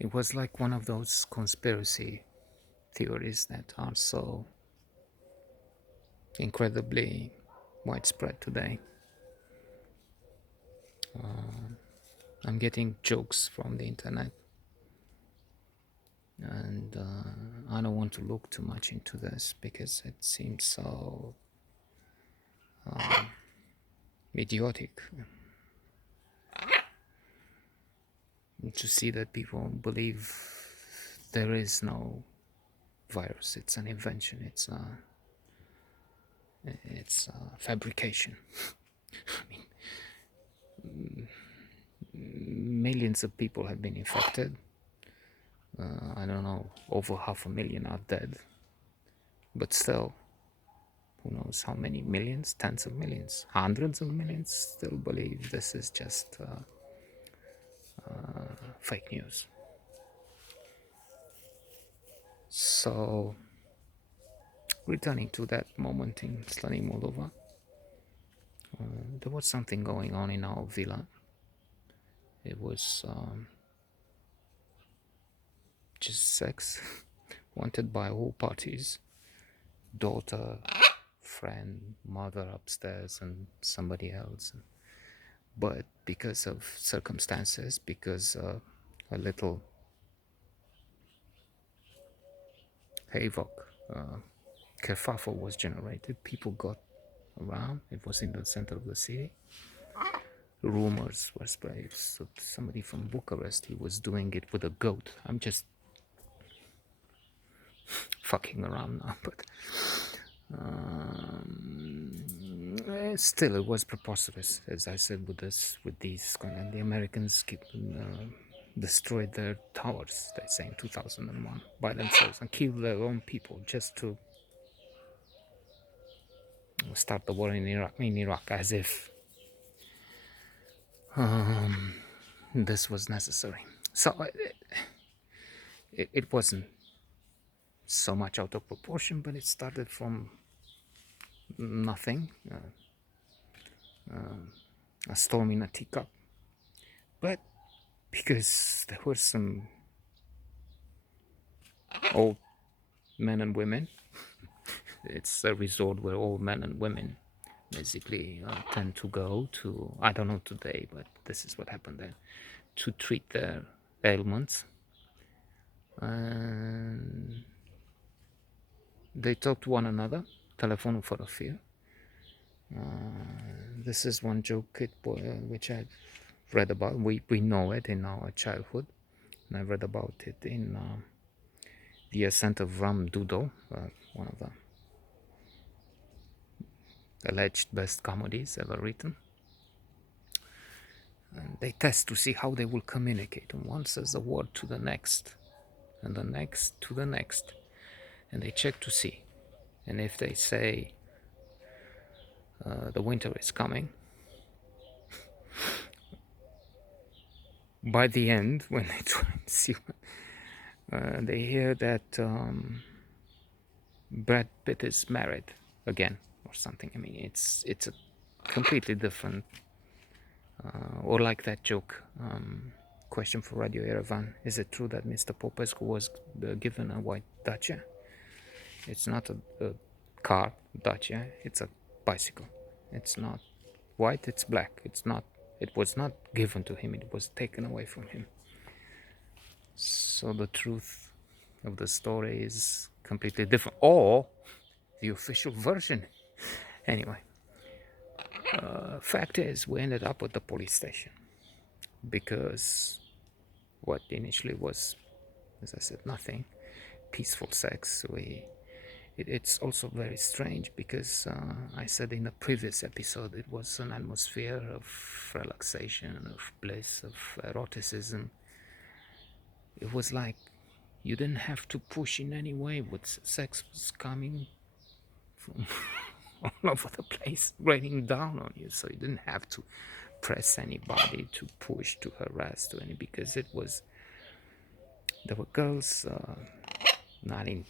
It was like one of those conspiracy theories that are so incredibly widespread today. I'm getting jokes from the internet, and I don't want to look too much into this because it seems so idiotic to see that people believe there is no virus. It's an invention. It's fabrication. I mean, millions of people have been infected. I don't know, over 500,000 are dead. But still, who knows how many millions, tens of millions, hundreds of millions still believe this is just fake news. So, returning to that moment in Slani, Moldova, there was something going on in our villa. It was just sex, wanted by all parties, daughter, friend, mother upstairs, and somebody else. But because of circumstances, because a little havoc, kerfuffle was generated, people got around. It was in the center of the city. Rumors were spread. So somebody from Bucharest, he was doing it with a goat. I'm just fucking around now, but still, it was preposterous, as I said, with these and the Americans keep destroyed their towers. They say in 2001 by themselves and killed their own people just to start the war in Iraq, as if this was necessary. So it wasn't so much out of proportion, but it started from nothing, a storm in a teacup. But because there were some old men and women, it's a resort where all men and women basically tend to go to, I don't know today, but this is what happened there, to treat their ailments. And they talk to one another, telephone for a fear. This is one joke which I've read about. We know it in our childhood, and I read about it in The Ascent of Ram Doodle, one of the alleged best comedies ever written. And they test to see how they will communicate. And one says a word to the next, and the next to the next, and they check to see. And if they say the winter is coming, by the end, when they try and see, they hear that Brad Pitt is married again or something. I mean, it's a completely different. Or like that joke. Question for Radio Yerevan: is it true that Mr. Popescu was given a white Dacia? It's not a car Dacia. It's a bicycle. It's not white. It's black. It's not. It was not given to him. It was taken away from him. So the truth of the story is completely different, or the official version. Anyway, fact is, we ended up at the police station because what initially was, as I said, nothing, peaceful sex. It's also very strange because I said in a previous episode it was an atmosphere of relaxation, of bliss, of eroticism. It was like you didn't have to push in any way. What sex was coming from all over the place, raining down on you, so you didn't have to press anybody, to push, to harass, to any, because it was, there were girls, not in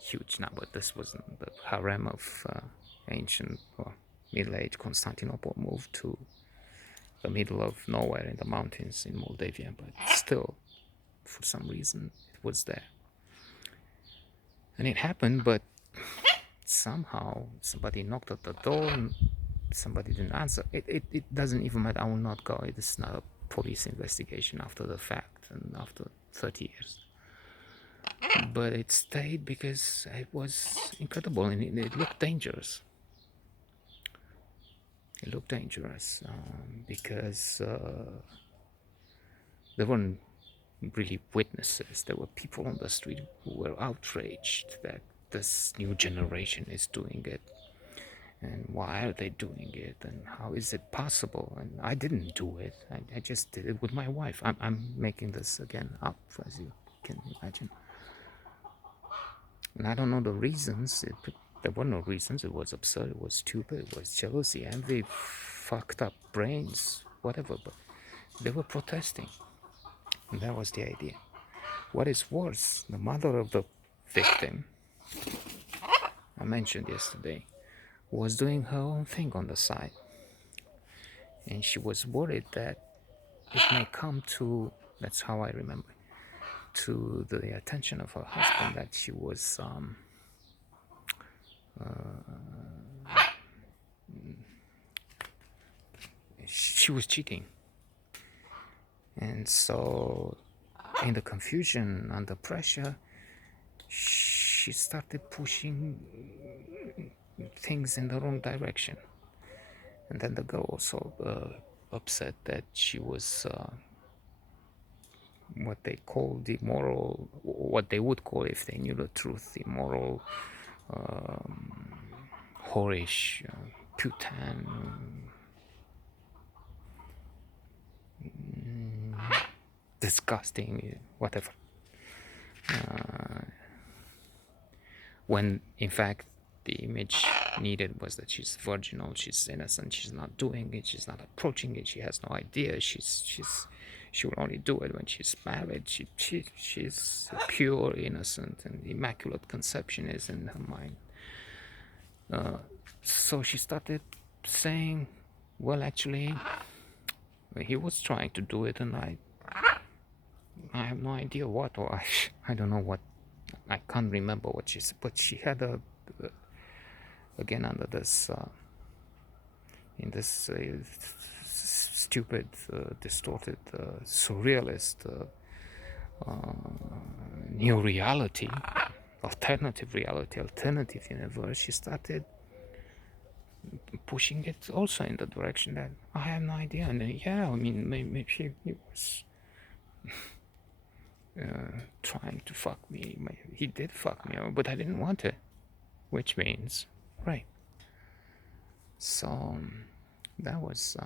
huge number. This was the harem of ancient or middle-aged Constantinople moved to the middle of nowhere in the mountains in Moldavia, but still for some reason it was there. And it happened, but somehow somebody knocked at the door and somebody didn't answer. It doesn't even matter. I will not go. It is not a police investigation after the fact and after 30 years. But it stayed because it was incredible and it looked dangerous. It looked dangerous because there weren't really witnesses. There were people on the street who were outraged that this new generation is doing it. And why are they doing it? And how is it possible? And I didn't do it. I just did it with my wife. I'm making this again up, as you can imagine. And I don't know the reasons. There were no reasons. It was absurd. It was stupid. It was jealousy, envy, fucked up brains, whatever. But they were protesting. And that was the idea. What is worse, the mother of the victim, I mentioned yesterday, was doing her own thing on the side. And she was worried that it may come to, that's how I remember, to the attention of her husband that she was she was cheating. And so in the confusion, under pressure, she started pushing things in the wrong direction. And then the girl also upset that she was what they call the moral, what they would call if they knew the truth, the moral, whorish, putain, disgusting, whatever. When in fact the image needed was that she's virginal, she's innocent, she's not doing it, she's not approaching it, she has no idea, she will only do it when she's married. She's pure, innocent, and immaculate conception is in her mind. So she started saying, well, actually, he was trying to do it, and I have no idea what, or I don't know what. I can't remember what she said, but she had again under this in this stupid, distorted, surrealist new reality, alternative reality, alternative universe, she started pushing it also in the direction that I have no idea. And yeah, I mean, maybe he was trying to fuck me. He did fuck me, but I didn't want it, which means right. So that was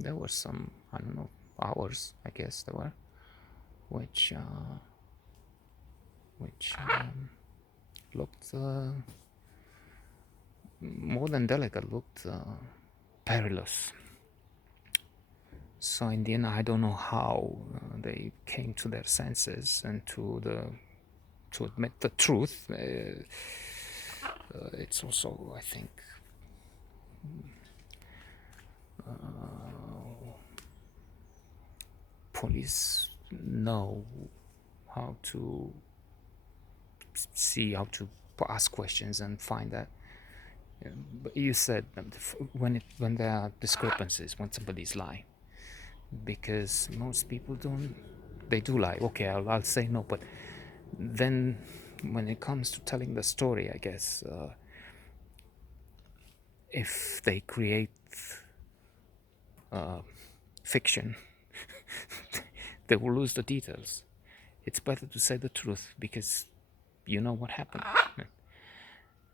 there were some, I don't know, hours, I guess there were, which looked more than delicate, looked perilous. So in the end, I don't know how they came to their senses and to admit the truth. It's also, I think, police know how to see, how to ask questions and find that. But you said when there are discrepancies, when somebody's lying, because most people don't, they do lie. Okay, I'll say no, but then when it comes to telling the story, I guess if they create fiction, they will lose the details. It's better to say the truth because you know what happened.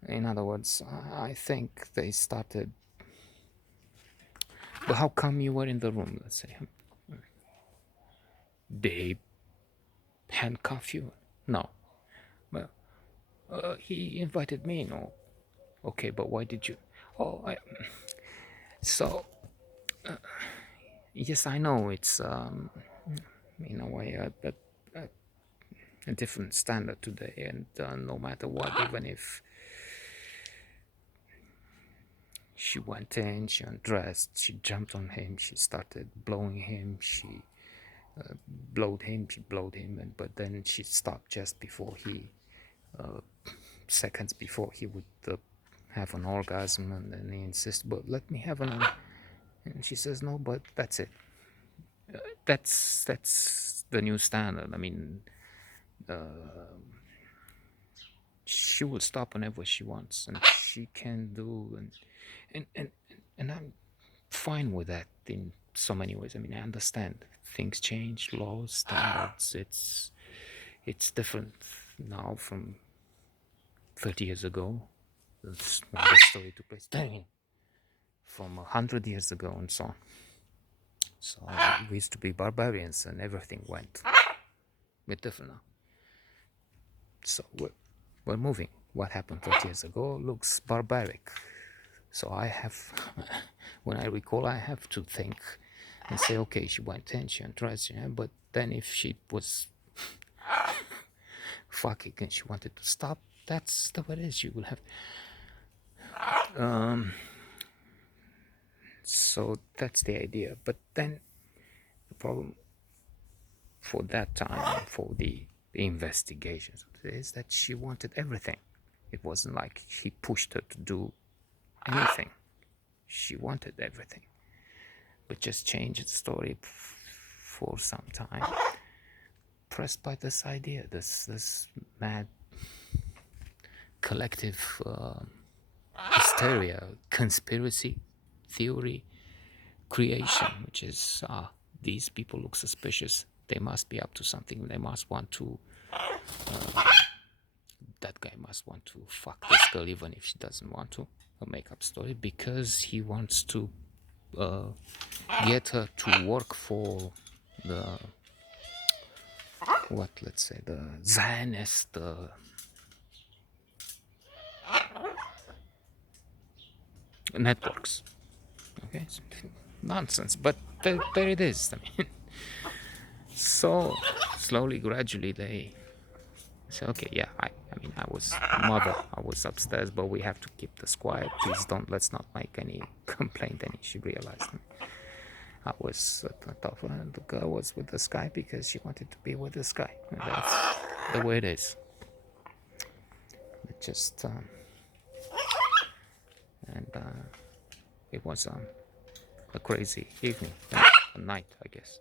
In other words, I think they started. But how come you were in the room? Let's say they handcuff you. No. Well, he invited me. No. Okay, but why did you? Oh, so yes, I know it's in a way a different standard today, and no matter what, even if she went in, she undressed, she jumped on him, she started blowing him, she blowed him. She blowed him, but then she stopped just before he, seconds before he would have an orgasm, and then he insists, "But let me have an," and she says, "No, but that's it. That's the new standard. I mean, she will stop whenever she wants, and she can do, and I'm fine with that in so many ways. I mean, I understand things change, laws, standards. It's different now from 30 years ago. That's when the story took place. From 100 years ago and so on. So we used to be barbarians, and everything went a bit different now. So we're moving. What happened 30 years ago looks barbaric. So I have, when I recall, I have to think and say, okay, she went in, she undressed, but then if she was fucking and she wanted to stop, that's the way it is. You will have. So that's the idea. But then the problem for that time, for the investigations, is that she wanted everything. It wasn't like he pushed her to do anything. She wanted everything. But just changed the story for some time. Pressed by this idea, this mad collective hysteria, conspiracy theory creation, which is these people look suspicious. They must be up to something. They must want to. That guy must want to fuck this girl, even if she doesn't want to. A make-up story, because he wants to get her to work for the let's say the Zionist networks. Okay, nonsense, but there it is. I mean, so slowly, gradually, they say, okay, yeah, I mean, I was upstairs, but we have to keep this quiet. Please don't, let's not make any complaint. And she realized I was at the top, and the girl was with this guy because she wanted to be with this guy. And that's the way it is. It just, it was a crazy evening, a night, I guess.